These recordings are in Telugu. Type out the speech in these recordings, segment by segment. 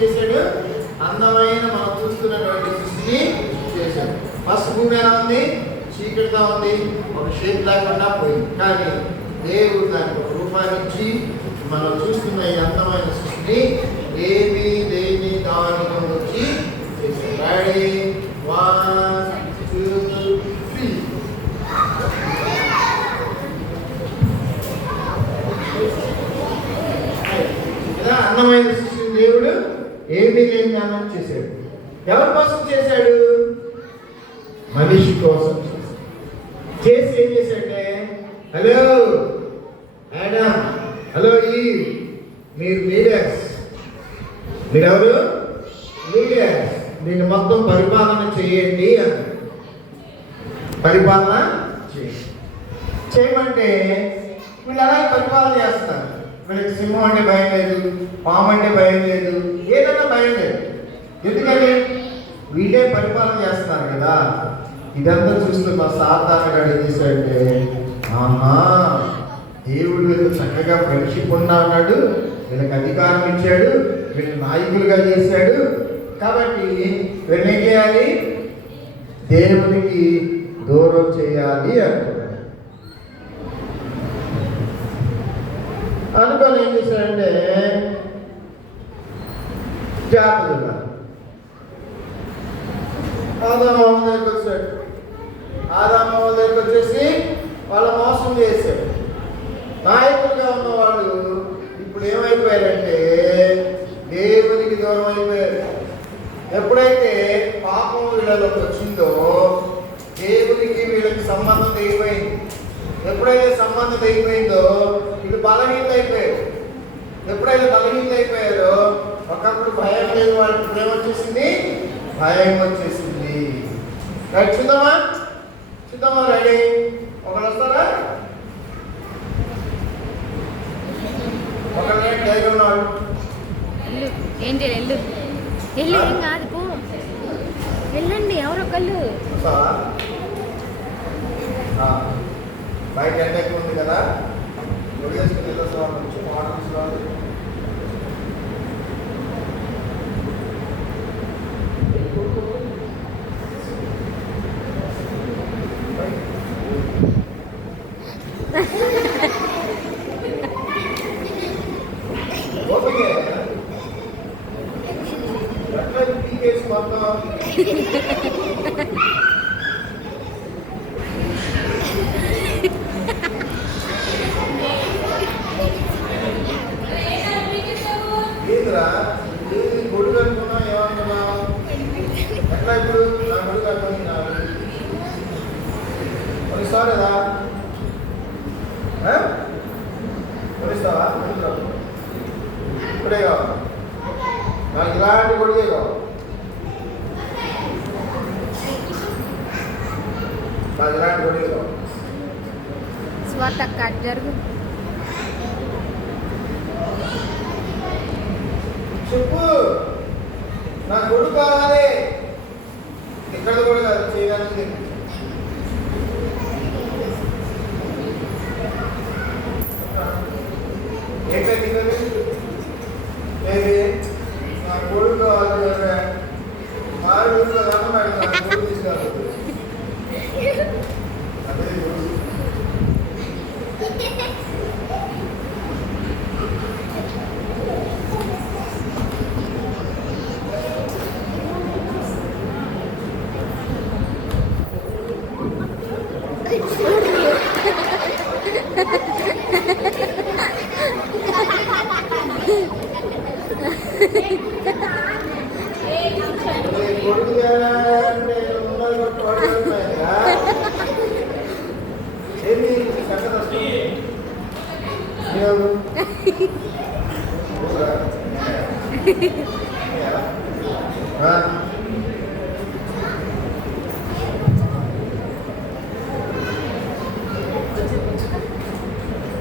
చేశాడు, అందమైన మనం చూస్తున్నటువంటి సృష్టిని చేశాడు. ఫస్ట్ భూమి ఎలా ఉంది? చీకటిగా ఉంది, ఒక షేప్ లేకుండా పోయింది. కానీ దేవుడు దానికి ఒక రూపాన్ని ఇచ్చి మనం చూస్తున్న ఈ అందమైన సృష్టిని ఏమి దేని దానిలో వచ్చి చేశాడు. రెడీ 1 2 3. ఇలా అందమైన సృష్టిని దేవుడు ఏమీ లేని దాన్ని చేశాడు. ఎవరి కోసం చేశాడు? మనిషి కోసం చేసి ఏం చేశాడే, హలో ఆడమ్, హలో ఈవ్, మీరు లీడర్స్, మీరెవరు? లీడర్స్. దీన్ని మొత్తం పరిపాలన చేయండి అని. పరిపాలన చేయమంటే వీళ్ళు అలాగే పరిపాలన చేస్తారు. వీళ్ళకి సింహం అంటే భయం లేదు, పాము అంటే భయం లేదు, ఏదన్నా భయం లేదు. ఎందుకంటే వీళ్ళే పరిపాలన చేస్తున్నారు కదా. ఇదంతా చూస్తున్న సాతానుడు ఏం చేశాడంటే, ఆహా దేవుడు వీళ్ళు చక్కగా ఫ్రెండ్షిప్ ఉన్నాడు, వీళ్ళకి అధికారం ఇచ్చాడు, వీళ్ళు నాయకులుగా చేశాడు, కాబట్టి వీళ్ళు ఏం చేయాలి? దేవునికి దూరం చేయాలి అనుకున్నాడు. అనుకొని ఏం చేశాడంటే జాగ్రత్తగా ఆదాము దగ్గరికి వచ్చాడు. ఆదాము దగ్గరికి వచ్చేసి వాళ్ళ మోసం చేశాడు. నాయకులుగా ఉన్నవాళ్ళు ఇప్పుడు ఏమైపోయారంటే దేవునికి దూరం అయిపోయారు. ఎప్పుడైతే పాపం వీళ్ళలోకి వచ్చిందో దేవునికి వీళ్ళకి సంబంధం తెగిపోయింది. ఎప్పుడైతే సంబంధం తెగిపోయిందో వీళ్ళు బలహీనత అయిపోయారు. ఎప్పుడైతే బలహీనత అయిపోయారో ఒకప్పుడు భయం లేదు, వాళ్ళకి ప్రేమ వచ్చేసింది, భయం వచ్చేసింది. రైట్, చూద్దామా? చూద్దామా? రెడీ? ఒకళ్ళు వస్తారా? ఒకళ్ళు ధైర్యం ఉన్నాడు. ఏంటి ఎల్లు ఎల్లు, ఏం కాదు, పో వెళ్ళండి. ఎవరొకళ్ళు బయట ఎండ ఎక్కువ ఉంది కదా, గుడివేసుకుని వెళ్ళొస్తాం నుంచి మోడల్స్ రాదు. ఓకే మొత్తం ఏంద్రా గొడుగు అనుకున్నా, ఏమనుకున్నా? ఎట్లా ఇప్పుడు నా గొడుగు అనుకున్నా కొనిస్తావా లేదా? కొనిస్తావా? ఇప్పుడే కావాలి నాకు, ఇలాంటి గొడుగే కావాలి. నాకు ఇలాంటి గొడుగే కావాలి. స్వార్థ కట్ జరుగు. చెప్పు, నా గొడుగు కావాలి. ఇక్కడ కూడా కాదు, చేయడానికి ఏంటంటే నా గొడుగు కావాలి. మారు ఊళ్ళో రమ్మన్నాడు, నా గొడుగు తీసుకురాదు. అదే గొడుగు.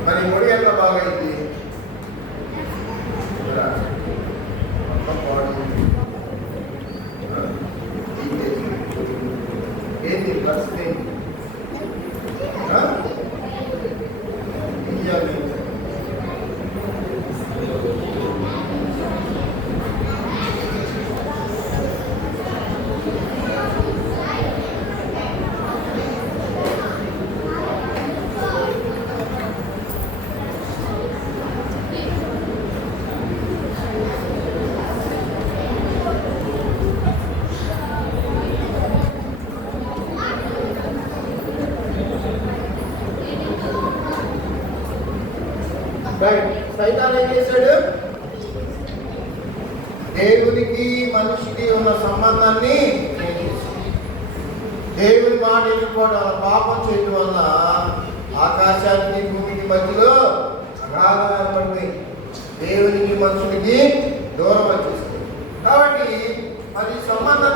మరి ముడి ఎంత బాగైంది? ఏంటి పరిస్థితి? ఇండియా సైతాన్ ఏం చేశాడు? దేవునికి మనిషికి ఉన్న సంబంధాన్ని దేవుని మాట ఎన్నుకోవడం వల్ల, పాపం చేయడం వల్ల ఆకాశానికి భూమికి మధ్యలో అగాధం ఏర్పడింది. దేవునికి మనుషునికి దూరం వచ్చేసింది. కాబట్టి అది సంబంధం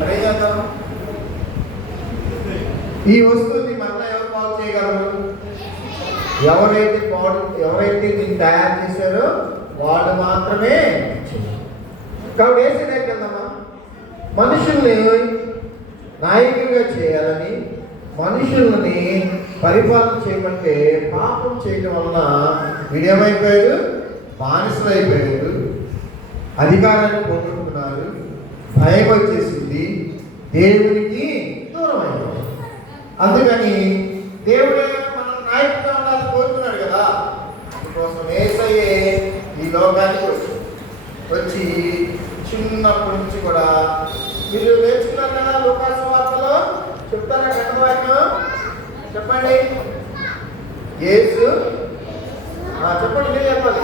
మరేం చేద్దాం? ఈ వస్తువుని మళ్ళీ ఎవరు పాలు చేయగలరు? ఎవరైతే దీన్ని తయారు చేశారో వాళ్ళు మాత్రమే. కాబట్టి వేసే దగ్గరికి వెళ్దామా? మనుషుల్ని నాయకులుగా చేయాలని, మనుషుల్ని పరిపాలన చేయమంటే పాపం చేయడం వలన వీడేమైపోయారు? బానిసలు అయిపోయారు, అధికారాన్ని పొందుతున్నారు, భయం వచ్చేసింది, దేవునికి దూరం అయిపోయారు. అందుకని దేవుడే మనం నాయకుడిగా ఉండాలని కోరుతున్నాడు కదా. అందుకోసం యేసయ్యే ఈ లోకానికి వచ్చి చిన్నప్పటి నుంచి కూడా మీరు నేర్చుకున్నారు కదా. లూకా సువార్తలో చెప్తారా? గణవాక్యం చెప్పండి. యేసు చెప్పండి, మీరు చెప్పాలి.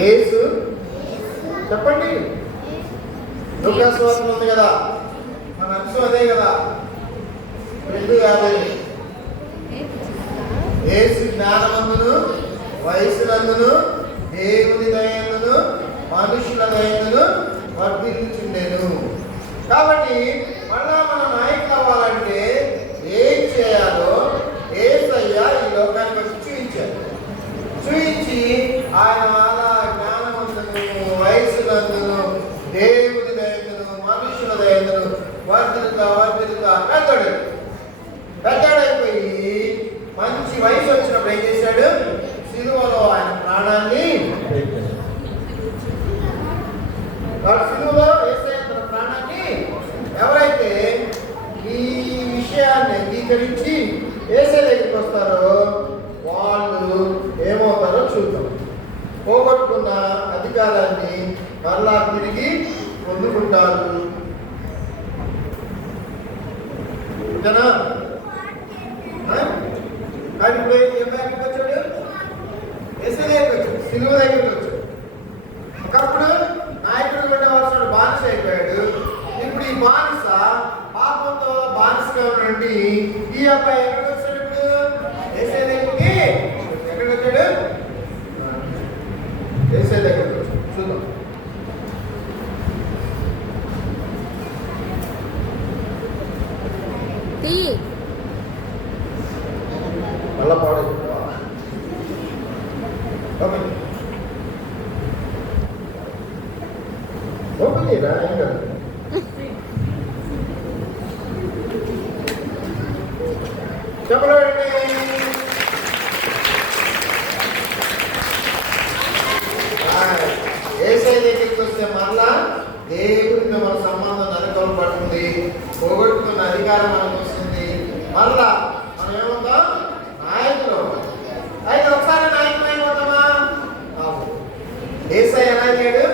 యేసు చెప్పండి. లూకా సువార్తలో ఉంది కదా, మన అంశం అదే కదా. 2:50 యేసు జ్ఞానమందును వయసునందును దేవుని దయందును మనుషుల దయందును వర్ధిల్లుచుండెను. కాబట్టి మళ్ళా మన నాయకులు అవ్వాలంటే ఏం చేయాలో యేసయ్య ఈ లోకానికి వచ్చి చూయించి ఆయన అలా జ్ఞానమందును వయసునందును దేవుని దయందును మనుషుల దయందును వర్ధిల్లుతా పెద్దడైపోయి మంచి వయసు వచ్చినప్పుడు ఏం చేశాడు? సిలువలో ఆయన ప్రాణాన్ని సిలువలో యేసయ్య తన ప్రాణాన్ని ఎవరైతే ఈ విషయాన్ని అంగీకరించి యేసయ్య దగ్గరికి వస్తారో వాళ్ళు ఏమవుతారో చూద్దాం. పోగొట్టుకున్న అధికారాన్ని మరలా తిరిగి పొందుకుంటారు. ఓకేనా? కానీ ఇప్పుడు ఏం దగ్గరికి వచ్చాడు? యేసయ్య దగ్గరికి వచ్చాడు, సిలువ దగ్గరికి వచ్చాడు. ఒకప్పుడు నాయకుడు కూడా వస్తాడు, బానిస అయిపోయాడు. ఇప్పుడు ఈ బానిస పాపంతో బానిసగా ఉన్నటువంటి ఈ అబ్బాయి ఎక్కడికి వచ్చాడు? ఇప్పుడు యేసయ్య దగ్గరికి ఎక్కడికి వచ్చాడు? యేసయ్య దగ్గరికి వచ్చాడు. చూద్దాం. మళ్ళా పాడు ఓపెన్ చేయరా? ఏం కాదు. చెప్పలేండి. యేసయ్య దగ్గరికి వస్తే మరలా దేవుడితో మన సంబంధం నరకలు పడుతుంది, పోగొట్టుకున్న అధికారం మనకు వస్తుంది. మరలా మనం ఏమవుతాం? నాయకులు. అయితే ఒకసారి నాయకులు అయిపోతామా? యేసయ్య ఎలా అయ్యాడు?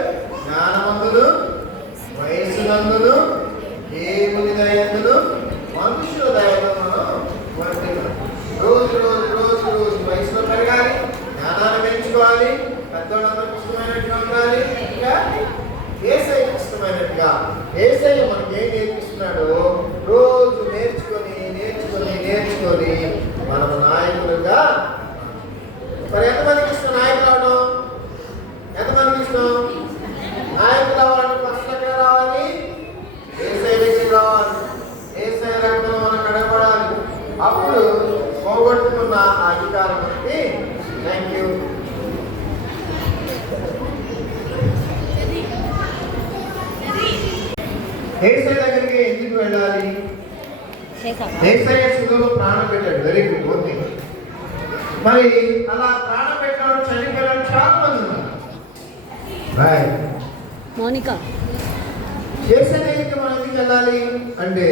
జ్ఞానమందును వయస్సునందును దేవుని దయందును మనుషుల దయందును మనం వర్ధిల్లాలి. రోజు రోజు రోజు రోజు వయసులో పెరగాలి, జ్ఞానాన్ని పెంచుకోవాలి, పెద్దవాళ్ళందరికీ ఇష్టమైనట్టుగా ఉండాలి. ఇంకా యేసయ్యకి ఇష్టమైనట్టుగా యేసయ్య మనకి ఏం నేర్పిస్తున్నాడో రోజు నేర్చుకొని నేర్చుకొని నేర్చుకొని మనం నాయకులుగా. మరి ఎంతమందికి ఇష్టం నాయకులు అవడం? ఎంతమందికి ఇష్టం నాయకులు అవ్వాలంటే? ఫస్ట్ ఎక్కడ రావాలి? యేసయ్య దగ్గరికి రావాలి. యేసయ్య రక్తంలో మనం కడగబడాలి. అప్పుడు పోగొట్టుకున్న ఆ అధికారం మనకి. Thank you. యేసయ్య దగ్గరికి ఎందుకు వెళ్ళాలి? యేసయ్య సిలువలో ప్రాణం పెట్టాడు. Very good. ఓకే. మరి అలా ప్రాణం పెట్టడం చనిపోయిన చాలా మంది ఉన్నారు. మోనికా యేసయ్య దగ్గరికి మనం ఎందుకు వెళ్ళాలి అంటే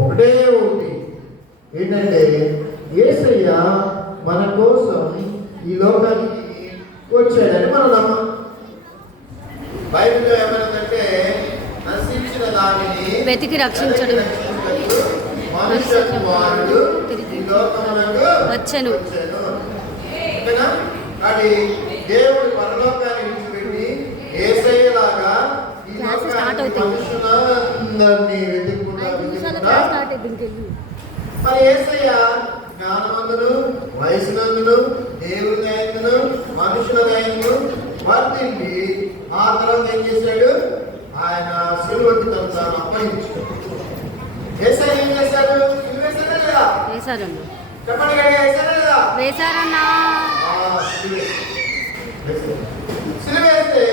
ఒకటే ఒకటి ఏంటంటే యేసయ్య మన కోసం ఈ లోకానికి వచ్చాడని మనం నమ్మం. బైబిల్లో ఏమైందంటే వెతికి రక్షించడు మనుష్య కుమారుడు ఈ లోకమునకు వచ్చెను. ఓకేనా? అది దేవుడు పరలోకాన్ని విడిచిపెట్టి యేసయ్యలాగా ఈ క్లాస్ లోకానికి స్టార్ట్ అవుతుంది. మనుషులందరినీ వెతుక్కుంటా 5 నిమిషాల్లో వెతుక్కుంటా క్లాస్ స్టార్ట్ అవుతుంది. మరి యేసయ్య జ్ఞానవంతుడు, వయసునందుడు, దేవుని దయను, మనుషుల దయను వర్తిల్లి ఆ తర్వాత ఏం చేశాడు? ఆయన సిలువకి తను తాను అప్పగించాడు. యేసయ్య ఏం చేశాడు? సిలువ వేశాడా లేదా? వేశారన్న చెప్పండి గట్టిగా, వేశాడా లేదా? వేశారన్నా. సిలువ వేశాడు. సిలువ వేస్తే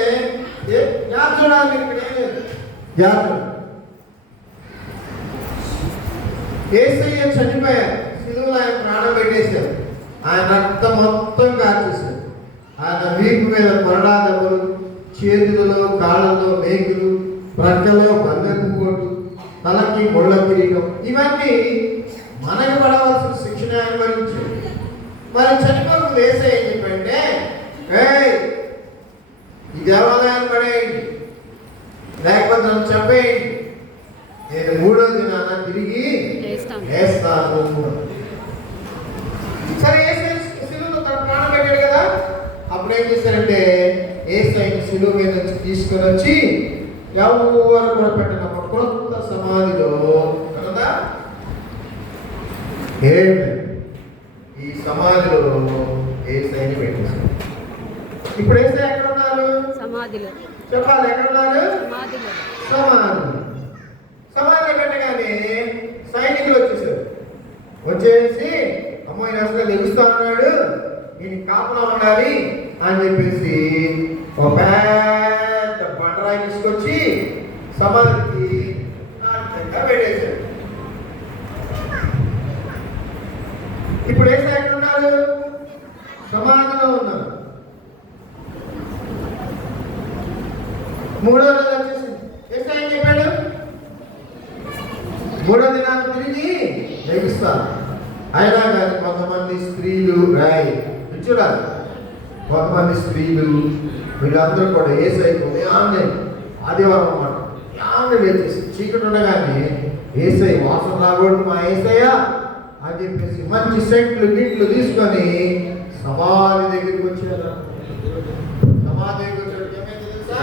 జ్ఞాపకం చూడాలి, మీరు ఇక్కడ ఏం లేదు. జ్ఞాపకం యేసయ్య చనిపోయారు, సిలువలో ఆయన ప్రాణం పెట్టేశారు, ఆయన రక్తం మొత్తం కాచేశారు. ఆయన వీపు మీద కొరడా దెబ్బలు, చేతులలో కాళ్ళలో మేకులు, ప్రక్కలో బందెపు పోటు, తలకి ముళ్ళ కిరీటం, ఇవన్నీ మనకు పడవలసిన శిక్షణ ఆయన భరించాడు. మరి చనిపోక యేసయ్య ఏం చెప్పంటే, ఈ దేవాలయాన్ని పడేయండి, లేకపోతే నన్ను చంపేయండి, నేను 3వ దినాన తిరిగి వేస్తాను. సరే, యేసయ్య సిలువలో తన ప్రాణం పెట్టాడు కదా. అప్పుడు ఏం చేశారంటే యేసయ్యని సిలువ మీద నుంచి తీసుకొని వచ్చి ఎవరు కూడా పెట్టిన ఒక కొత్త సమాధిలో కదా ఈ సమాధిలో యేసయ్యని పెట్టేశారు. ఇప్పుడు యేసయ్య ఎక్కడ ఉన్నారు? సమాధిలో. చెప్పాలి, ఎక్కడ ఉన్నారు? సమాధిలో. సమాధిలో పెట్టగానే సైనికులు వచ్చేసారు. వచ్చేసి అమ్మో ఈయన అసలు లెగుస్తా ఉన్నాడు, ఈయన కాపలా ఉండాలి అని చెప్పేసి ఒక పెద్ద బండరాయి తీసుకొచ్చి సమాధికి అడ్డంగా పెట్టేశారు. ఇప్పుడు యేసయ్య ఎక్కడ ఉన్నారు? సమాధిలో ఉన్నారు. 3వ రోజు వచ్చేసింది. యేసయ్య ఏం చెప్పాడు? 3వ దినాన్ని తిరిగి లెగుస్తాను. అయినా కానీ కొంతమంది స్త్రీలు చూడాలి, కొంతమంది స్త్రీలు వీళ్ళందరూ కూడా యేసయ్యకు ఉదయాన్నే, ఆదివారం అన్నమాట, ఉదయాన్నే లేచేసి చీకటి ఉండగానే యేసయ్య వాసన రాకూడదు మా యేసయ్య అని చెప్పేసి మంచి సెట్లు గిట్లు తీసుకొని సమాధి దగ్గరికి వచ్చారు. సమాధి దగ్గరికి వచ్చాడు. ఏమైంది తెలుసా?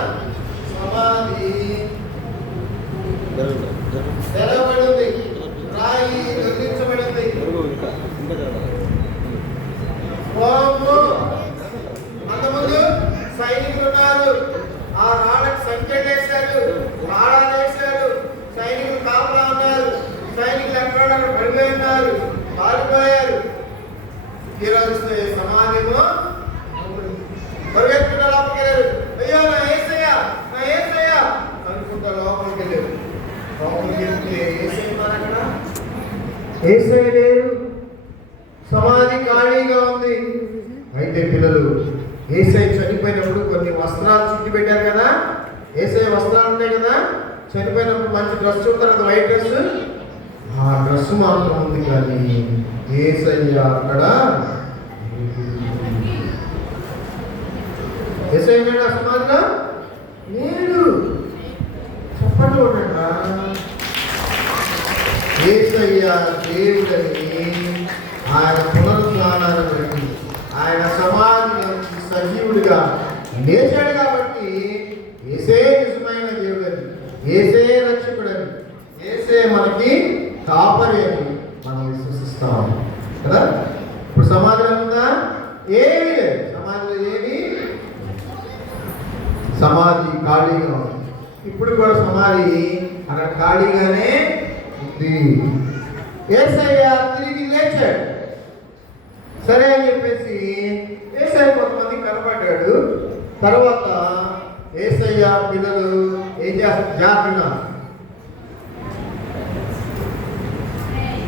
సమాధి తెరవబడింది, రాయి దొరికించబడింది. అంతకుముందు సైనికులు ఉన్నారు, ఆ రాళ్ళకి సంఖ్యలు వేశారు, రాడాలు వేశారు, సైనికులు కాపలా ఉన్నారు, సైనికులు ఎక్కడక్కడ పడిపోయి ఉన్నారు, పారిపోయారు. ఈరోజు సమాధిలో పరిగెత్తుకుంటా లోపలికి వెళ్ళారు. అయ్యో నా యేసయ్య, నా యేసయ్య అనుకుంటా లోపలికి వెళ్ళారు. లోపలికి వెళ్తే యేసయ్య ఉన్నారు అక్కడ? యేసయ్య లేరు, సమాధి ఖాళీగా ఉంది. అయితే పిల్లలు యేసయ్య చనిపోయినప్పుడు కొన్ని వస్త్రాలు చుట్టి పెట్టారు కదా, యేసయ్య వస్త్రాలు ఉంటాయి కదా, చనిపోయినప్పుడు మంచి డ్రెస్ ఉంటుంది కదా, వైట్ డ్రెస్, ఆ డ్రెస్ మాత్రం ఉంది, కానీ యేసయ్య అక్కడ యేసయ్య లేడు ఆ సమాధిలో లేడు. చెప్పండి చూడండి, యేసయ్య దేవుడని ఆయన పునరుద్ధానాన్ని బట్టి ఆయన సమాధి నుంచి సజీవుడిగా లేచాడు కాబట్టి యేసే నిజమైన దేవుడని, యేసే రక్షకుడని, యేసే మనకి కాపరి అని మనం విశ్వసిస్తాం కదా. ఇప్పుడు సమాధిలో ఉందా? ఏమీ లేదు. సమాధిలో ఏమి, సమాధి ఖాళీగా ఉంది. ఇప్పుడు కూడా సమాధి అక్కడ ఖాళీగానే ఉంది. యేసయ్య తిరిగి లేచాడు. సరే అని చెప్పేసి యేసయ్య కొంతమంది కనబడ్డాడు. తర్వాత యేసయ్య పిల్లలు ఏం చేస్తారు? జాగ్రత్త.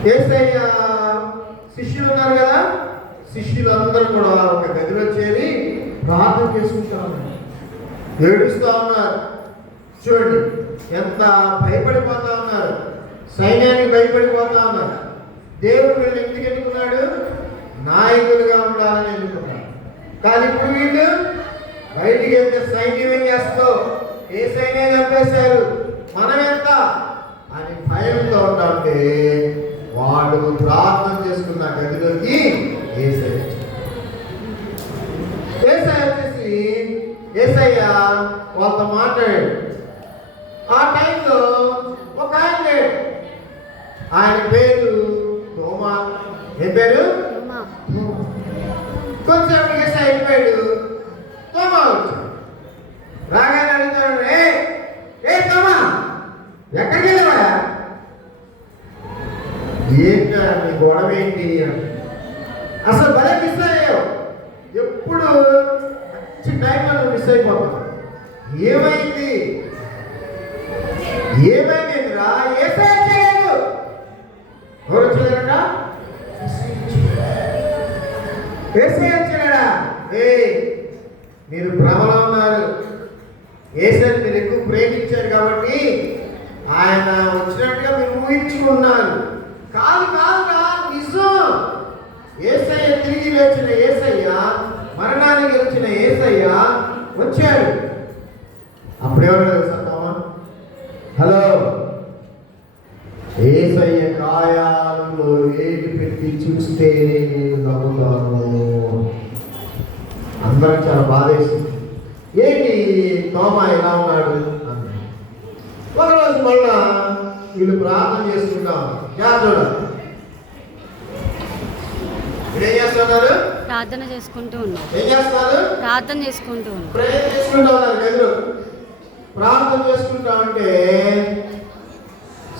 యేసయ్య శిష్యులు ఉన్నారు కదా, శిష్యులందరూ కూడా ఒక గదిలో చేరి ప్రార్థన చేసుకుంటారు, ఏడుస్తూ ఉన్నారు. చూడండి ఎంత భయపడిపోతా ఉన్నారు, సైన్యానికి భయపడిపోతా ఉన్నారు. దేవుడు వీళ్ళు ఎందుకు ఎన్నుకున్నాడు? నాయకులుగా ఉండాలని ఎన్నుకున్నాడు. కానీ ఇప్పుడు వీళ్ళు బయటికి వెళ్తే సైన్యం ఏం చేస్తావు? ఏ సైన్యం చంపేశారు, మనం ఎంత ఆ టైంలో ఒక ఆయన లేడు. ఆయన పేరు తోమా. ఏం పేరు? అమ్మా. కొంచెం అయిపోయాడు. తోమా వచ్చాడు. రాగానే అడుగుతాడు, ఏ తోమా, ఎక్కడికి వెళ్ళవా? ఏంటా నీ గొడవ ఏంటి? అసలు భలే మిస్ అయ్యావు. ఎప్పుడు మంచి టైంలో నువ్వు మిస్ అయిపోతావు. ఏమైంది? ఏమైందిరా? ఏసయ్య చేయలేదు. ఎవరు వచ్చారట? ఏసయ్య వచ్చాడా? మీరు భ్రమలో ఉన్నారు. ఏసయ్యని మీరు ఎక్కువ ప్రేమించారు కాబట్టి ఆయన వచ్చినట్టుగా మీరు ఊహించుకున్నారు. కాదు కాదురా, నిజం. ఏసయ్య తిరిగి లేచిన ఏసయ్య, మరణాన్ని గెలిచిన ఏసయ్య వచ్చాడు. అప్పుడెవరు తెలుసా? హలో, ఏసయ్య కాయాలలో ఏది పెట్టి చూస్తే నేను నమ్ముతాను. అందరం చాలా బాధేసింది. ఏంటి తోమా ఎలా ఉన్నాడు? ఒకరోజు మళ్ళా వీళ్ళు ప్రార్థన చేసుకుంటాం. చూడాలి ఏం చేస్తున్నారు? ప్రార్థన చేసుకుంటూ ఉన్నారు. ఏం చేస్తున్నారు? ప్రార్థన చేసుకుంటూ ఉన్నారు. ప్రేయర్ చేసుకుంటా ఉన్నారు. ఎదురు ప్రార్థన చేసుకుంటా ఉంటే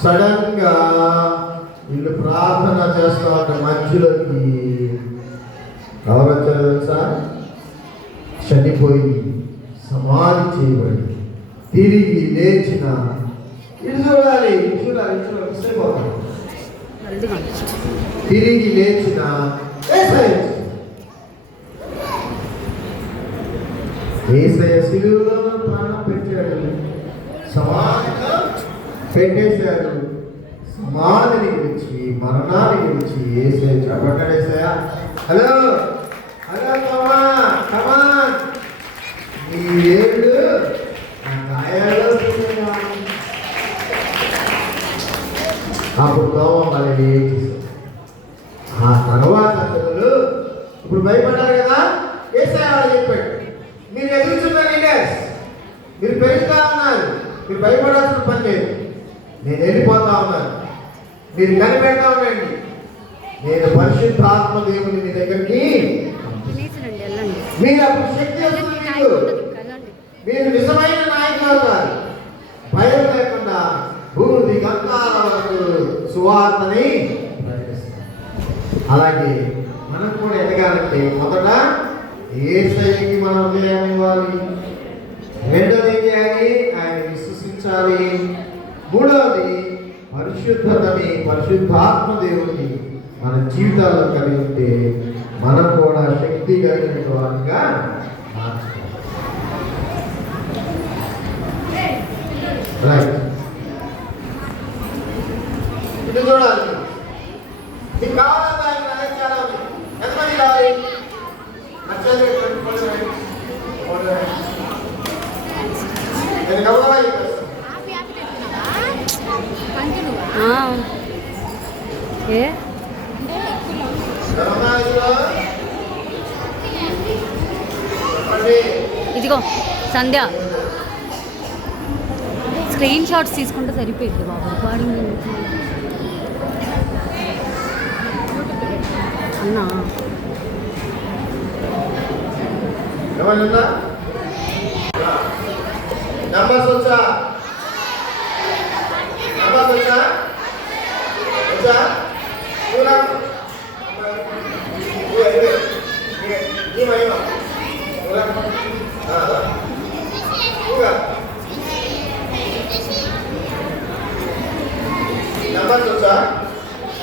సడన్ గా వీళ్ళు ప్రార్థన చేస్తా ఉంటే మధ్యలోకి ఎవరు వచ్చారు తెలుసా? చనిపోయి సమాధి చేయబడి తిరిగి లేచిన, ఇది చూడాలి, తిరిగి లేచిన యేసయ్య శిలువలో ప్రాణం పెట్టాడు, సమాధిలో పెట్టేశాడు. సమాధిని గురించి, మరణాన్ని గురించి యేసయ్య చెప్పండి. యేసయ్య, హలో హలో తోమా, కమాన్, నీ ఏళ్ళు నా గాయాల్లో. అప్పుడు తోమా మళ్ళీ ఆ తర్వాత ఇప్పుడు భయపడ్డారు కదా. యేసయ్య వాళ్ళు చెప్పాడు, మీరు ఎదుగుతున్న లీడర్స్, మీరు పెరుగుతా ఉన్నారు, మీరు భయపడాల్సిన పని లేదు. నేను వెళ్ళిపోతా ఉన్నాను, మీరు కనిపెడతా ఉండండి. నేను పరిశుద్ధాత్మ దేవుని మీ దగ్గరికి, మీరు అప్పుడు శక్తి వస్తుంది. మీరు నిజమైన నాయకులు అవుతారు. భయం లేకుండా భూమి గంటాల వరకు సువార్తని ప్రకటిస్తారు. అలాగే మనం కూడా ఎదగాలంటే మొదట యేసయ్యకి మనం హృదయాన్ని ఇవ్వాలి. రెండోది ఏం చేయాలి? ఆయన విశ్వసించాలి. మూడవది పరిశుద్ధతని, పరిశుద్ధాత్మ దేవుని మన జీవితాల్లో కలిగి ఉంటే మనం కూడా శక్తి కలిగిన వారిగా మార్చుకోవాలి. రైట్, ఇది చూడాలి. మీకు కావాలంటే ఆయన చాలా ఎంతమంది కావాలి? ఇదిగో సంధ్య, స్క్రీన్ షాట్స్ తీసుకుంటే సరిపోయింది బాబు. అన్నా ఏమన్నా నంబర్స్ వచ్చా? నంబర్స్ వచ్చా? వచ్చా? నంబర్స్ వచ్చా?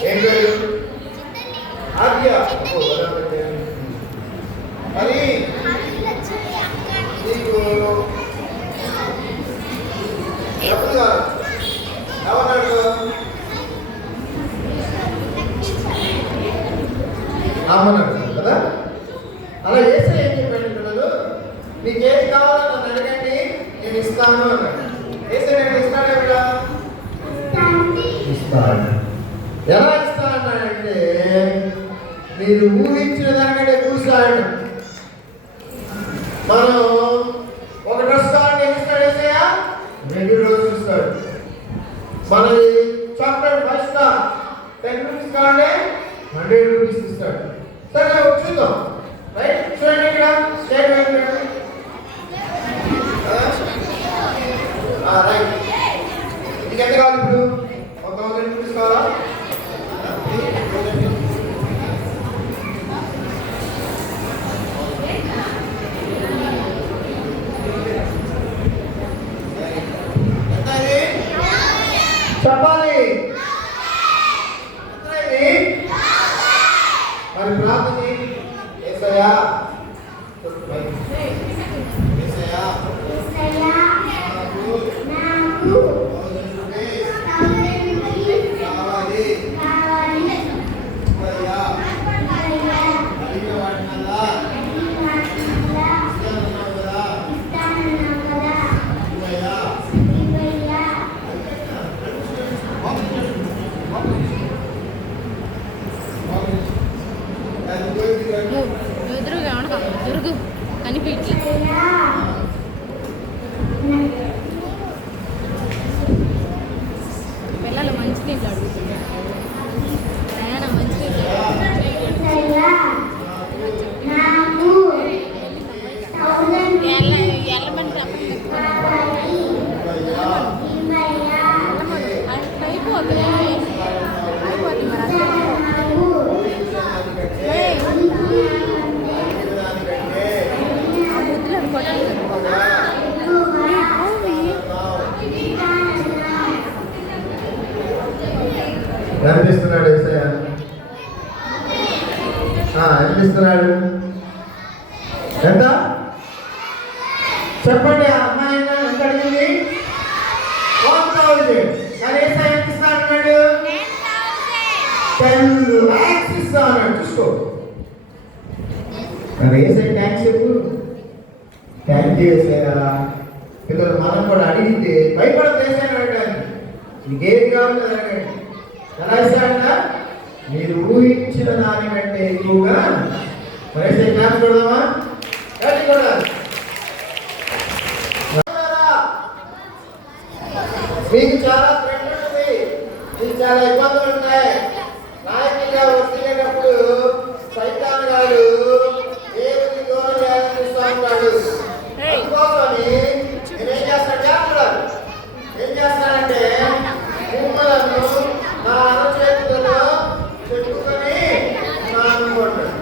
ఏం పేరు? ఆద్య. మరి నీకు ఎప్పుడు కాదు ఎవరన్నాడు? అమ్మన్నాడు కదా. అలా యేసయ్య ఏం చెప్పాడు పిల్లలు? మీకు ఏది కావాలో నన్ను అడగండి, నేను ఇస్తాను అన్నాడు. యేసయ్య నేను ఇస్తాను ఎక్కడ? ఇస్తాను. ఎలా ఇస్తానంటే మీరు ఊహించిన దానికంటే చూస్తాడు. మనం ఒక డ్రెస్ కావాలంటే ఇస్తాడు యేసయ్య, 2 రోజులు ఇస్తాడు. మనది చాక్లెట్ 5 స్టార్ 10 రూపీస్ కావాలంటే 100 రూపీస్ ఇస్తాడు. సరే వచ్చిందో రైట్ చూడండి ఇక్కడ స్టేట్ బ్యాంక్ రైట్. ఇది ఎంత కావాలి ఇప్పుడు 1000 రూపీస్ కావాలా? చెప్పాలి మరి ప్రార్థన యేసయ్యా యేసయ్యా నాకు కావాలి అయ్యా అడిగిన వాటినల్లా ఇస్తానన్నావు కదా అయ్యా ఎదురుగా దొరుకు కనిపించలే పిల్లలు మంచి నీళ్ళు అడుగుతున్నారు. ప్రయాణం మంచి కనిపిస్తున్నాడు యేసయ్య. కనిపిస్తున్నాడు. ఎంత చెప్పండి? అమ్మాయి ఎంత అడిగింది? 1000. కానీ యేసయ్య ఎంత ఇస్తా అన్నాడు? 10 lakhs ఇస్తా అన్నాడు. చూసుకో కానీ యేసయ్య థ్యాంక్స్ చెప్పు. థ్యాంక్ యూ యేసయ్య. పిల్లలు మనం కూడా అడిగితే భయపడదు యేసయ్య అడగడానికి. నీకేది కావాలి అడగండి. ఎలా ఇస్తాడంట? మీరు ఊహించిన దానికంటే ఎక్కువగా. మరి క్లాస్ కొడదామా? మీకు చాలా ఫ్రెండ్ ఉంటుంది, మీకు చాలా ఇబ్బందులు ఉంటాయి. నాయకులుగా వస్తున్నప్పుడు సైతాన్ గారు దేవుడికి దూరం చేయాలని చూస్తూ ఉంటాడు. అందుకోసమని నేనేం చేస్తాను చేస్తున్నాడు. ఏం చేస్తానంటే మిమ్మలను నా అరచేతులలో చెప్పుకొని అనుకుంటాడు.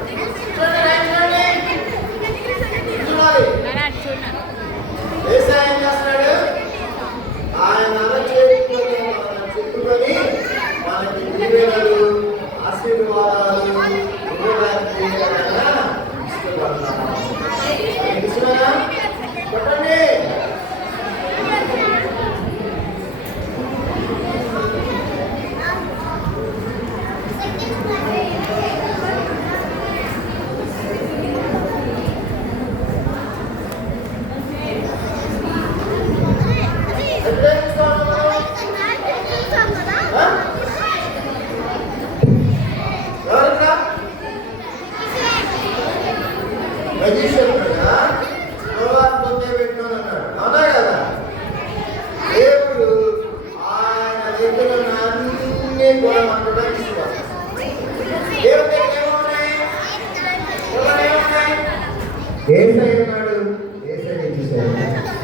ఏం చేస్తున్నాడు? ఆయన అరచేతులలో చెప్పుకొని మనకి దీవెనలు ఆశీర్వాదాలు ఇవ్వడానికి ఇష్టపడతాను. చెప్పండి.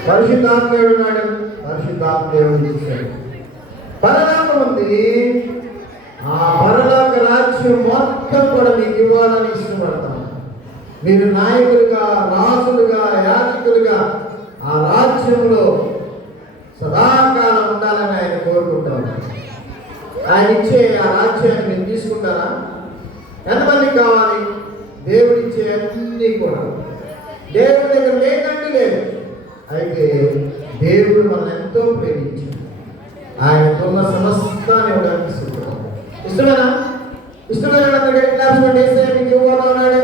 పరిశుద్ధాత్మేయుడు ఉన్నాడు. పరిశుద్ధాత్మేయుడు చూశాడు. పరలోకం ఉంది. ఆ పరలోక రాజ్యం మొత్తం కూడా మీకు ఇవ్వాలని ఇష్టపడతాను. మీరు నాయకులుగా, రాజులుగా, యాజకులుగా ఆ రాజ్యంలో సదాకాలం ఉండాలని ఆయన కోరుకుంటారు. ఆయన ఇచ్చే ఆ రాజ్యాన్ని మీరు తీసుకుంటారా? ఎంతమందికి కావాలి? దేవుడిచ్చే అన్నీ కూడా. దేవుడి దగ్గర లేదంటే లేదు. అయితే దేవుడు మనం ఎంతో ప్రేమించాడు. ఆయనకున్న సమస్తాన్ని ఇవ్వడానికి ఇష్టపడతాం. ఇష్టమేనా? ఇష్టమైన క్లాస్ వేస్తే మీకు ఇవ్వబోతా ఉన్నాడు.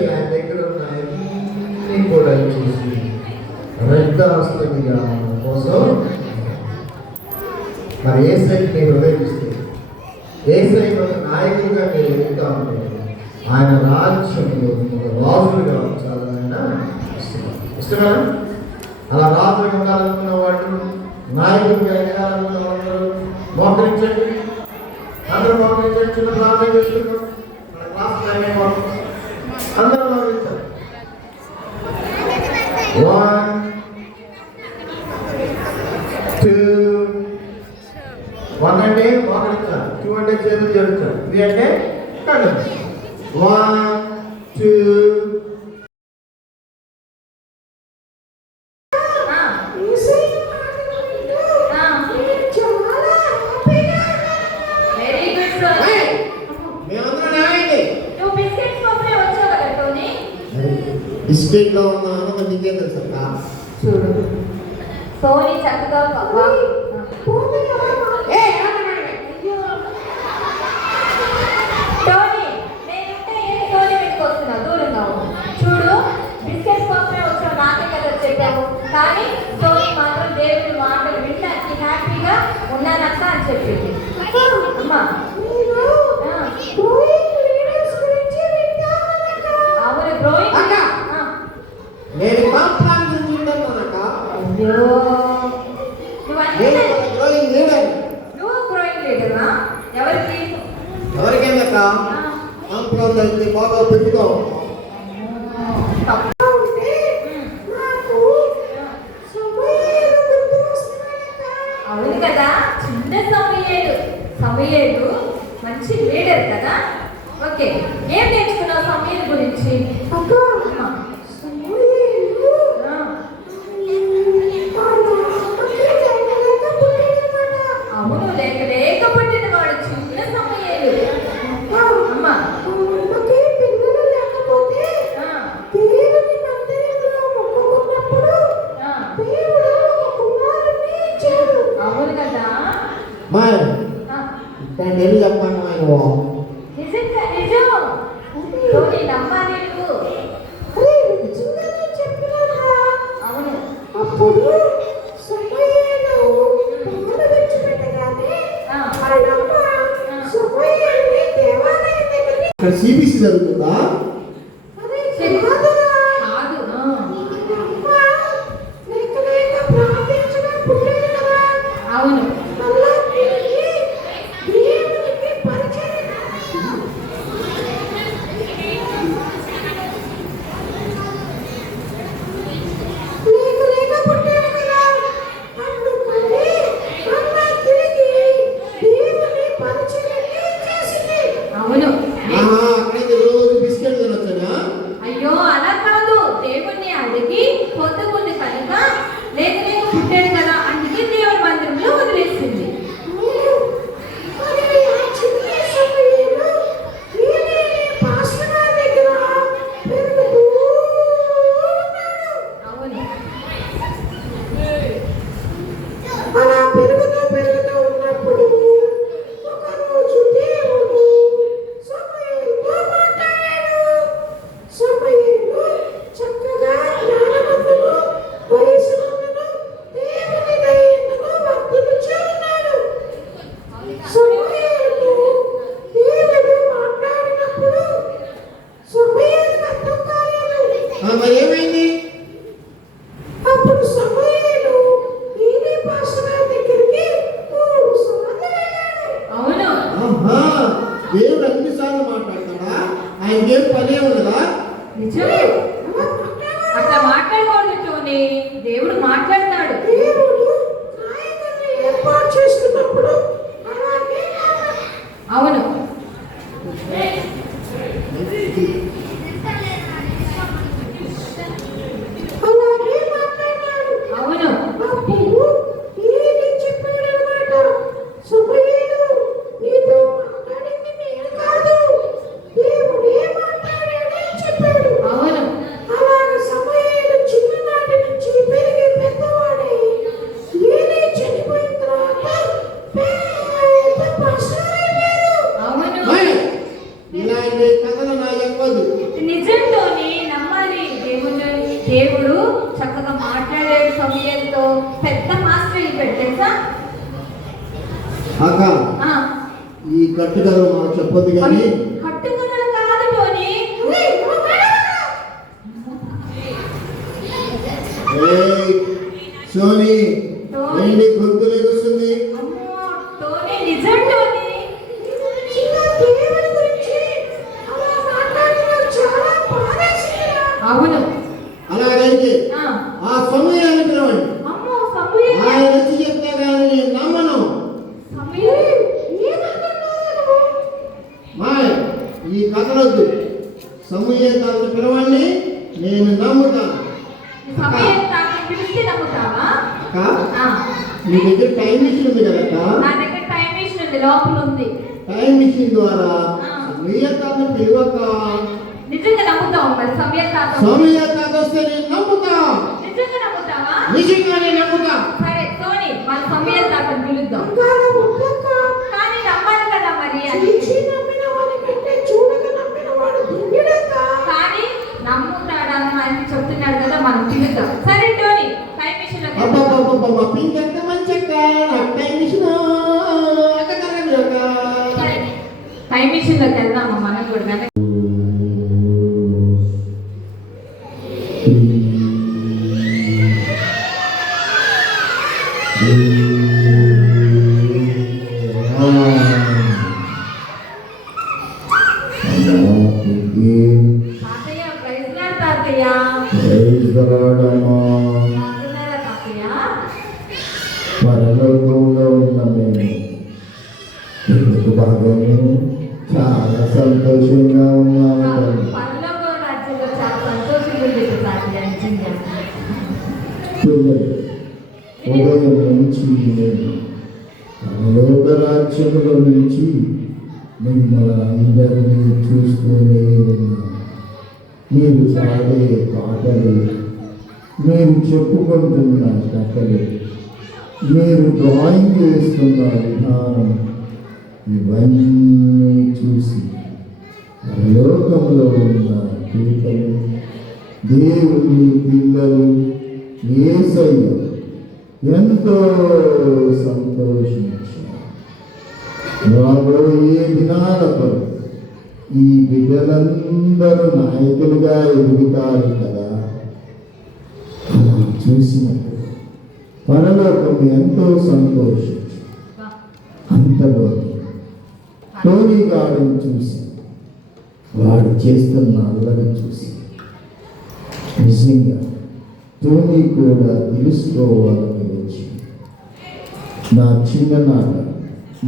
ఆయన దగ్గర ఉన్న అన్ని కూడా చూసి రక్తహస్తునిగా కోసం మరి ఏసైకి నీ హృదయం ఇస్తే యేసయ్య నాయకుడిగా మీరు ఎదుగుతా ఉంటే ఆయన రాజ్యంలో రాజులుగా ఉంచాలని ఆయన ఇష్టమేనా? అలా రాజులుగా ఉండాలనుకున్న వాళ్ళు, నాయకుడిగా ఎదగాలనుకున్న వాళ్ళు మోకరించండి. అందరూ మోకరించండి. చిన్న ప్రార్థన చేసుకుంటాం. మన క్లాస్ టైం అయిపోతుంది. అందరూ మోకరించాలి. 1 2 1 అంటే మోకరించాలి. 2 అంటే చేతులు జరుగుతారు. 3 అంటే కళ్ళు. 1 2 వెరీ గుడ్ సోనీ. మేమందరం నాయండి. నువ్వు బిస్కెట్స్ కోసమే వచ్చావు కదా టోనీ. బిస్కెట్ లో ఉన్న ఆనందం నీకే తెలుసు అక్క. చూడు సోనీ చక్కగా టోనీ నేనంటే ఏంటి టోనీ వెనక్కి వస్తున్నావు దూరంగా ఉండు. చూడు బిస్కెట్స్ కోసమే వచ్చావు నాకే కదా చెప్పావు, కానీ టోనీ మాత్రం దేవుడి మాటలు వినడానికి హ్యాపీగా ఉన్నానక్క అని చెప్పింది. అమ్మా అవును గ్రోయింగ్. అక్క. నేను పాపాల గురించి వింటున్నానక్క. అయ్యో నేను గ్రోయింగ్ లీడర్. నువ్వు గ్రోయింగ్ లీడరా? ఎవరికి? ఎవరికైనాక పాపాలు అయితే బాగా పెట్టుకో. అవును కదా, చిన్న సమయేలు మంచి లీడర్ కదా. ఓకే, ఏం నేర్చుకున్నావు సమయం గురించి? అవును, లేక పుట్టిన వాడు చిన్న సమయేలు. అమ్మా అవును కదా. నేను చెప్పాను ఆయన నిజంగా నిజం. టోనీ నమ్మాలి నువ్వు. అవును అప్పుడు సమయాలు విడిచిపెట్టగానే వాళ్ళమ్మ సమయాన్ని దేవాలయం దగ్గరికి ఇక్కడ సిబిసి జరుగుతుందా? కాదు. అమ్మ లేక లేక ప్రార్థించగా పుట్టింది కదా. అవును మళ్ళా తిరిగి దేవునికి పరిచయం లేక పుట్టాడు కదా. అందుకని మళ్ళా తిరిగి దేవుని పరిచయం చేసింది. అవును. అక్కడైతే రోజు బిస్కెట్ తినొచ్చానా? అయ్యో అలా కాదు, దేవుణ్ణి అడిగి పొందుకుంది కనుక లేక పుట్టాడు కదా, అందుకే దేవుడి మందిరంలో వదిలేసింది. మరి ఆ చిన్న సమయంలో ఈయనే పాస్టర్ గారి దగ్గర పెరుగుతూ ఉన్నాడు. అవును అలా పెరుగుతూ ఉన్నప్పుడు ఒకరోజు దేవుడు సమూయేలుతో మాట్లాడాడు. సమూయేలు చక్కగా జ్ఞానవంతుడు, వయసులోను దేవుని దయను వర్తించి ఉన్నాడు. సమూయేలుతో దేవుడు మాట్లాడినప్పుడు సమూయేలుకు అర్థం కాలేదు. మరి ఏమైంది? అప్పుడు సమూయేలు ఈయనే పాస్టర్ గారి దగ్గరికి 3 సార్లు వెళ్ళాడు. అవును ఆహా, దేవుడు అన్నిసార్లు మాట్లాడతాడా? ఆయనకేం పనే ఉండదా? నిజమే. అట్లా మాట్లాడకూడదు టోనీ, దేవుడు మాట్లాడతాడు. దేవుడు నాయకుడిని ఏర్పాటు చేస్తున్నప్పుడు అలాగే అవును అలాగే మాట్లాడాడు. అవును అప్పుడు ఈయన చెప్పాడన్నమాట, సమూయేలు నీతో మాట్లాడింది నేను కాదు, దేవుడే మాట్లాడాడని చెప్పాడు. అవును అలాగ సమూయేలు చిన్ననాటి నుంచి పెరిగి పెద్దవాడై ఈయనే చనిపోయిన తర్వాత పెద్ద పాస్టర్ అయ్యాడు. అవును మరి ఇలాంటి కథలు నాకు చెప్పదు. నిజం టోనీ, నమ్మాలి దేవుడు. దేవుడు చక్కగా మాట్లాడే సమయంతో పెద్ద మాస్టర్ పెట్టేసా. అక్క ఈ కట్టుకథలు మాకు చెప్పొద్దు కానీ కట్టుకథలు కాదు టోనీ. ఏయ్, సోనీ ఏంటి గొంతు లేకొస్తుంది? అమ్మో, టోనీ నిజం టోనీ. చిన్న దేవుని గురించి అలా మాట్లాడడం చాలా బాధేసిందిరా. అవును. అలాగైతే ఆ, ఆ సమయాన్ని పిలవండి. అమ్మో సమయం. ఆయన వచ్చి చెప్తా కానీ నేను నమ్మను. సమయం. మాయ ఈ కథలొద్దు. సమయ కాదు పిలవండి, నేను నమ్ముతాను. సమయం తాకి పిలిచి నమ్ముతావా? అక్క, ఆ, మీ దగ్గర టైం మిషన్ ఉంది కదక్క. నా దగ్గర టైం మిషన్ ఉంది, లోపల ఉంది. టైం మిషన్ ద్వారా సమయ కాదు పిలువక. నిజంగా నమ్ముతావు మరి సమయం తాత? సమయ కాదు వస్తే నేను నమ్ముతా. నిజంగా నమ్ముతావా? నిజంగా నేను నమ్ముతా. సరే టోనీ, మన సమయం తాతని పిలుద్దాం. బంగారం వద్దక్క. కానీ నమ్మాలి కదా మరి అని. చూచి నమ్మిన వాడికంటే చూడక నమ్మిన వాడు ధన్యుడక్క. కానీ నమ్ముతాడని అని చెప్తున్నాడు కదా, మనం పిలుద్దాం. సరే టోనీ, టైం మిషన్ లో అబ్బబ్బబ్బబ్బబ్బ, పింక్ మంచి అక్క. నాకు టైం మిషన్ అక్క తరగదు అక్క. సరే టైం మిషన్ లోకి వెళ్దామా మనం కూడా వెనక్కి. తాతయ్య ప్రైజ్ లార్డ్ తాతయ్య. బాగున్నారా తాతయ్య? పరలోకంలో ఉన్న మేము ఎందుకు బాగానే చాలా సంతోషంగా ఉన్నాము. పరలోక రాజ్యంలో చాలా సంతోషంగా ఉంది తాతయ్య నిజంగా. పిల్లలు ఉదయం నుంచి నేను పరలోక రాజ్యంలో నుంచి మిమ్మల్ని అందరినీ చూస్తూనే ఉన్నాను. మీరు పాడే పాటలు, మీరు చెప్పుకుంటున్న కథలు, మీరు డ్రాయింగ్ వేస్తున్న విధానం, ఇవన్నీ చూసి పరలోకంలో ఉన్న పీతలు, దేవుని పిల్లలు, యేసయ్య ఎంతో సంతోషించారు. రాబోయే దినాలకు ఈ బిడ్డలందరూ నాయకులుగా ఎదుగుతారు కదా. అలా చూసినప్పుడు పరలోకం ఎంతో సంతోషించి అంతలో టోనీ గారిని చూసి వాడు చేస్తున్న అల్లరి చూసి నిజంగా టోనీ కూడా తెలుసుకోవాలని వచ్చి నా చిన్ననాట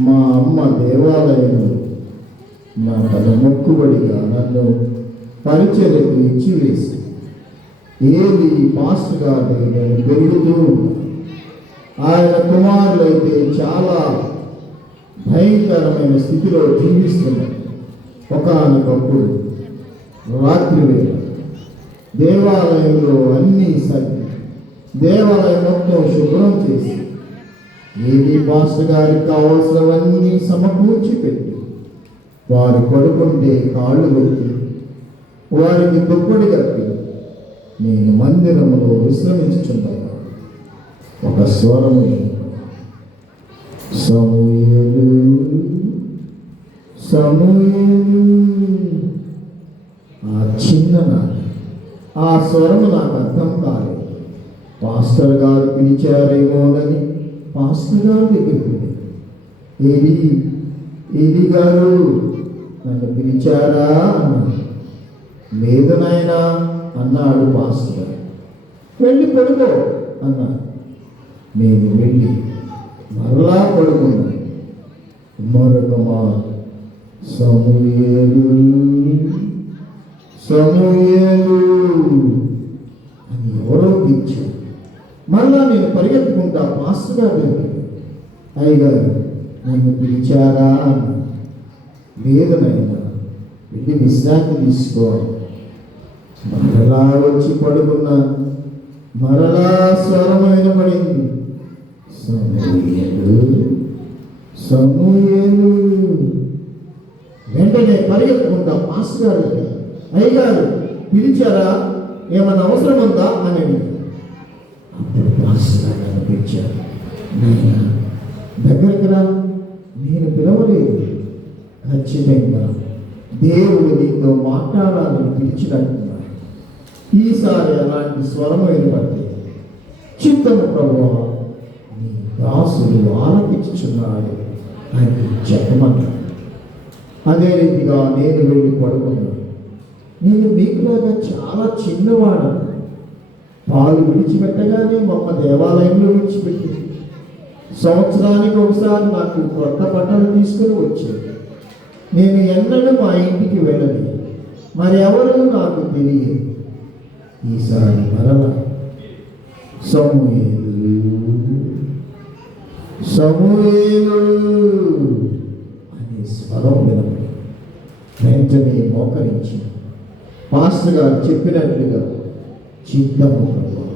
మా అమ్మ దేవాలయంలో నా తన మొక్కుబడిగా నన్ను పరిచర్యకు ఇచ్చి వేసి ఏది పాస్ట్గా నేను పెరుగుతూ ఉన్నాను. ఆయన కుమారులైతే చాలా భయంకరమైన స్థితిలో జీవిస్తున్నారు. ఒకానొకప్పుడు రాత్రి వేళ దేవాలయంలో అన్నీ సర్ది దేవాలయం మొత్తం శుభ్రం చేసి ఏది పాస్టర్ గారికి కావాల్సినవన్నీ సమకూర్చి పెట్టి వారు పడుకుంటే కాళ్ళు కొట్టి వారికి దుప్పటి కట్టి నేను మందిరంలో విశ్రమించుచున్నాను. ఒక స్వరము, సమూయేలు సమూయేలు. ఆ చిన్ననాటి ఆ స్వరము నాకు అర్థం కాలేదు. పాస్టర్ గారు పిలిచారేమోనని పాస్టర్ గారు దగ్గరికి ఏది గారు నన్ను పిలిచారా అన్నాడు. లేదు నాయనా అన్నాడు పాస్టర్ గారు. వెళ్ళి పడుకో అన్నాడు. నేను వెళ్ళి మరలా పడుకున్నాను. మరొక మాట, సమూయేలు సమూయేలు అని ఎవరో పిలిచారు. మళ్ళా నేను పరిగెత్తుకుంటా పాస్టర్ గారు దగ్గరికి. అయ్యగారు నన్ను పిలిచారా అన్నాడు. లేదు నాయనా వెళ్ళి విశ్రాంతి తీసుకోవాలి. మరలా వచ్చి పడుకున్నా. మరలా స్వరం వినబడింది, సమూయేలు సమూయేలు. వెంటనే పరిగెత్తుకుంటా పాస్టర్ గారు దగ్గర. అయ్యగారు పిలిచారా, ఏమన్నా అవసరం ఉందా అని. అప్పుడు పాస్టర్ గారు పిలిచారు. నాయనా దగ్గరికి రా, నేను పిలవలేదు ఖచ్చితంగా దేవుడు నీతో మాట్లాడాలని పిలిచినట్టున్నాడు. ఈసారి అలాంటి స్వరము వినపడితే చిత్తము ప్రభువా నీ దాసుడు ఆలకించుచున్నాడు అని చెప్పమన్నాడు. అదే రీతిగా నేను వెళ్ళి పడుకున్నాను. నేను మీకులాగా చాలా చిన్నవాడు. పాలు విడిచిపెట్టగానే మా అమ్మ దేవాలయంలో విడిచిపెట్టింది. సంవత్సరానికి ఒకసారి నాకు కొత్త బట్టలు తీసుకుని వచ్చేది. నేను ఎన్నడూ మా ఇంటికి వెళ్ళలేదు. మరి ఎవరు నాకు తెలియదు. ఈసారి మరలా సమూయేలు సమూయేలు అనే స్వరం వినపడి వెంటనే మోకరించి పాస్టర్ గారు చెప్పినట్లుగా చిత్తము ప్రభువా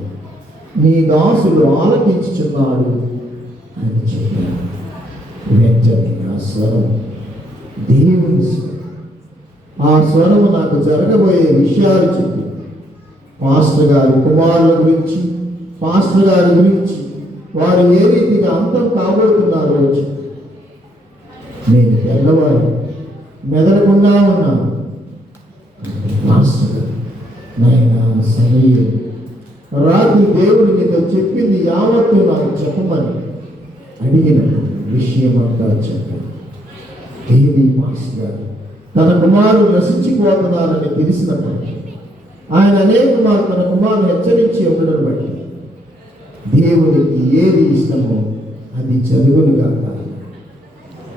నీ దాసుడు ఆలకించుచున్నాడు అని చెప్పాను. వెంటనే ఆ స్వరం దేవుని స్వరం. ఆ స్వరము నాకు జరగబోయే విషయాలు చెప్పి పాస్టర్ గారి కుమారుల గురించి, పాస్టర్ గారి గురించి, వారు ఏ రీతిగా అంతం కాబోతున్నారో చెప్పి నేను తెల్లవారు మెదలకుండా ఉన్నాను. పాస్టర్ గారు నాయనా సమయం రాత్రి దేవుడు నీతో చెప్పింది యావత్తు నాకు చెప్పమని అడిగిన విషయం అంతా చెప్పాను. ఏది మాస్టర్ గారు తన కుమారుడు నశించిపోతున్నారని తెలిసినప్పుడు ఆయన అనేక మార్లు తన కుమారుని హెచ్చరించి ఉండడం బట్టి దేవునికి ఏది ఇష్టమో అది జరుగునుగాక.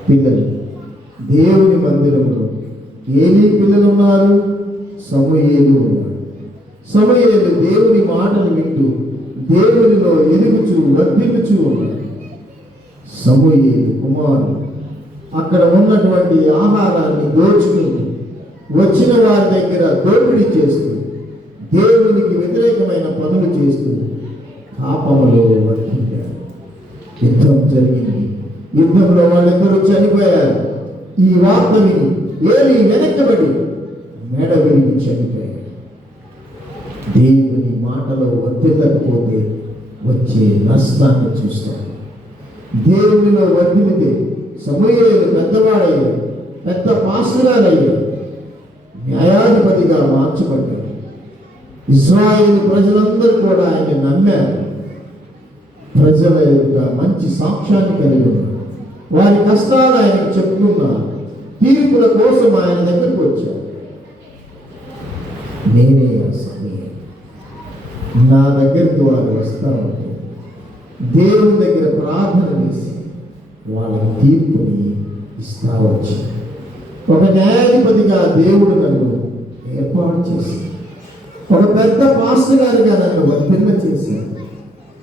పిల్లలు దేవుని మందిరంలో ఏలీ పిల్లలు ఉన్నారు, సమూయేలు ఉన్నాడు. సమూయేలు దేవుని మాటలు వింటూ దేవునిలో ఎదుగుచూ వర్ధిల్లుచూ ఉన్నాడు. సమూయేలు కుమారుడు అక్కడ ఉన్నటువంటి ఆహారాన్ని దోచుకుని వచ్చిన వారి దగ్గర దోపిడీ చేస్తూ దేవునికి వ్యతిరేకమైన పనులు చేస్తూ పాపములో వర్తించాడు. యుద్ధం జరిగింది. యుద్ధంలో వాళ్ళిద్దరూ చనిపోయారు. ఈ వార్త విని ఏలీ వెనక్కబడి మెడ విరిగి చనిపోయాడు. దేవుని మాటలో వర్తిల్లకపోతే వచ్చే నష్టాన్ని చూస్తాడు. దేవునిలో వర్తిల్లితే సమూయేలు పెద్దవాడయ్యాడు, పెద్ద పాస్టర్గారయ్యాడు, న్యాయాధిపతిగా మార్చబడ్డాడు. ఇశ్రాయేలు ప్రజలందరూ కూడా ఆయన నమ్మారు. ప్రజల యొక్క మంచి సాక్ష్యాన్ని కలిగి ఉన్నారు. వారి కష్టాలు ఆయనకు చెప్పుకున్నారు. తీర్పుల కోసం ఆయన దగ్గరకు వచ్చారు. నేనే ఆ సమయం నా దగ్గరికి వారు వస్తారంటే దేవుని దగ్గర ప్రార్థన చేసి వాళ్ళ తీర్పుని ఇస్తా వచ్చి ఒక న్యాయాధిపతిగా దేవుడు నన్ను ఏర్పాటు చేసి ఒక పెద్ద పాస్టర్ గారిగా నన్ను వర్తిల్ల చేశారు.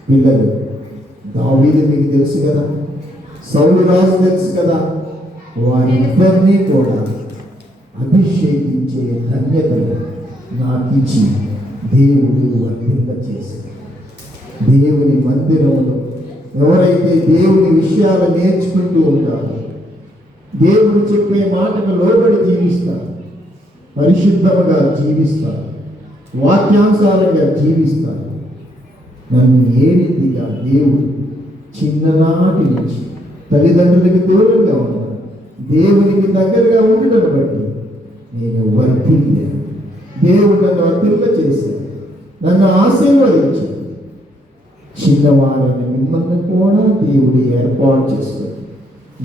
పిల్లలు దావీదు మీకు తెలుసు కదా, సౌలు రాజు తెలుసు కదా, వారిద్దరినీ కూడా అభిషేకించే ధన్యతను నాకు ఇచ్చి దేవుడు వర్తిల్ల చేశారు. దేవుని మందిరంలో ఎవరైతే దేవుని విషయాలు నేర్చుకుంటూ ఉంటారో, దేవుడు చెప్పే మాటకు లోబడి జీవిస్తారు, పరిశుద్ధముగా జీవిస్తారు, వాక్యానుసారంగా జీవిస్తారు. నన్ను ఏ రీతిగా దేవుడు చిన్ననాటి నుంచి తల్లిదండ్రులకి దూరంగా ఉన్నాను, దేవునికి దగ్గరగా ఉండడం బట్టి నేను వర్తిల్లాను. దేవుడు నన్ను వర్తిల్ల చేశాను, నన్ను ఆశీర్వదించాడు. చిన్నవారిని మిమ్మల్ని కూడా దేవుడు ఏర్పాటు చేసుకొని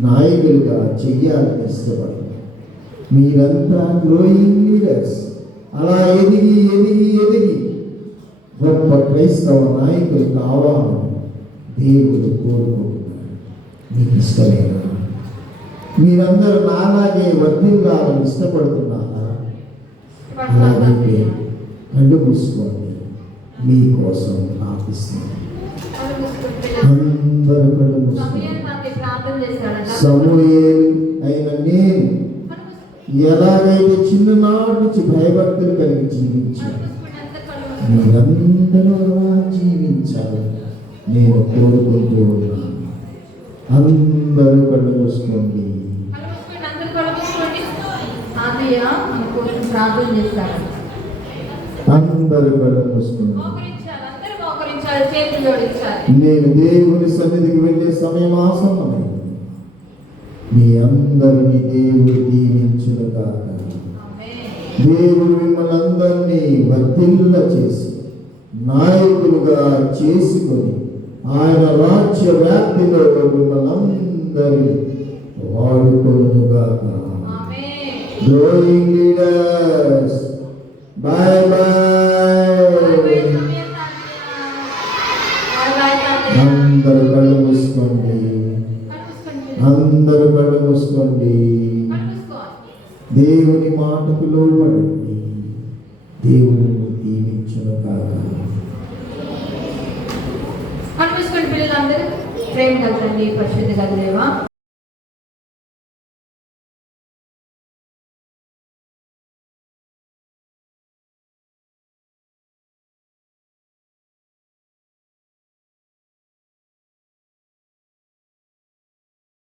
నాయకులుగా చెయ్యాలని ఇష్టపడతారు. మీరంతా గ్రోయింగ్ లీడర్స్. అలా ఎదిగి ఎదిగి ఎదిగి గొప్ప క్రైస్తవ నాయకులు కావాలని దేవుడు కోరుకుంటున్నాడు. మీకు ఇష్టమేనా? మీరందరూ నాలాగే వర్ధిల్లాలని ఇష్టపడుతున్నారా? అలాగే కళ్ళు మూసుకోండి, మీకోసం ప్రార్థిస్తున్నాను. అందరూ కళ్ళు మూసుకోండి. సమూయేలు అయిన నేను ఎలాగైతే చిన్ననాటి నుంచి భయభక్తులు కలిగి జీవించాను, మీరందరూ అలా జీవించాలని నేను కోరుకుంటూ ఉన్నాను. అందరూ కళ్ళు మూసుకోండి. అందరూ కళ్ళు మూసుకోండి. నేను దేవుని సన్నిధికి వెళ్ళే సమయం ఆసన్నమైంది. మీ అందరినీ దేవుడు దీవించును కాక. దేవుడు మిమ్మల్ని అందరినీ వర్ధిల్ల చేసి నాయకులుగా చేసుకొని ఆయన రాజ్య వ్యాప్తిలో మిమ్మల్ని అందరినీ వాడుకొనును గాక. Growing leaders. Bye bye. అందరూ కళ్ళు మూసుకోండి. అందరూ కళ్ళు మూసుకోండి. దేవుని మాటకు లోబడండి. దేవుని దీవించును కాక. కనిపిస్తున్న పిల్లలందరూ ప్రేమ కలగండి, పరిశుద్ధ కలదేవా.